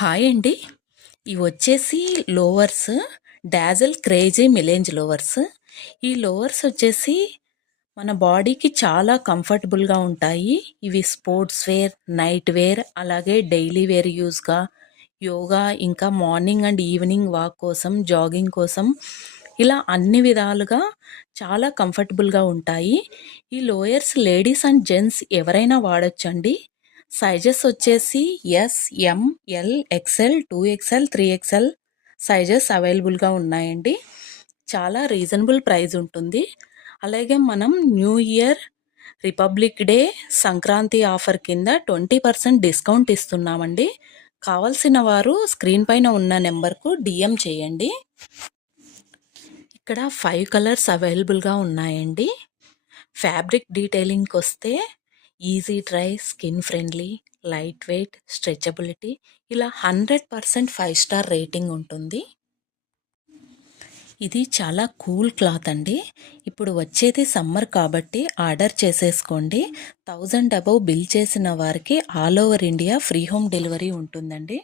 Hi అండి. ఇవి వచ్చేసి లోవర్స్, డాజల్ క్రేజీ మిలేంజ్ లోవర్స్. ఈ లోవర్స్ వచ్చేసి మన బాడీకి చాలా కంఫర్టబుల్గా ఉంటాయి. ఇవి స్పోర్ట్స్ వేర్, నైట్ వేర్, అలాగే డైలీ వేర్ యూస్గా, యోగా, ఇంకా మార్నింగ్ అండ్ ఈవినింగ్ వాక్ కోసం, జాగింగ్ కోసం, ఇలా అన్ని విధాలుగా చాలా కంఫర్టబుల్గా ఉంటాయి. ఈ లోయర్స్ లేడీస్ అండ్ జెంట్స్ ఎవరైనా వాడొచ్చండి. సైజెస్ వచ్చేసి S, M, L, XL, 2XL, 3XL sizes అవైలబుల్గా ఉన్నాయండి. చాలా రీజనబుల్ ప్రైస్ ఉంటుంది. అలాగే మనం New Year, Republic Day, Sankranti offer కింద 20% డిస్కౌంట్ ఇస్తున్నామండి. కావాల్సిన వారు స్క్రీన్ పైన ఉన్న నెంబర్కు డిఎం చేయండి. ఇక్కడ 5 కలర్స్ అవైలబుల్గా ఉన్నాయండి. ఫ్యాబ్రిక్ డీటెయిలింగ్కి వస్తే easy dry, skin friendly, light weight, stretchability, ఇలా 100% 5 స్టార్ రేటింగ్ ఉంటుంది. ఇది చాలా కూల్ క్లాత్ అండి. ఇప్పుడు వచ్చేది సమ్మర్ కాబట్టి ఆర్డర్ చేసేసుకోండి. 1000 అబవ్ బిల్ చేసిన వారికి all over India free home delivery ఉంటుందండి.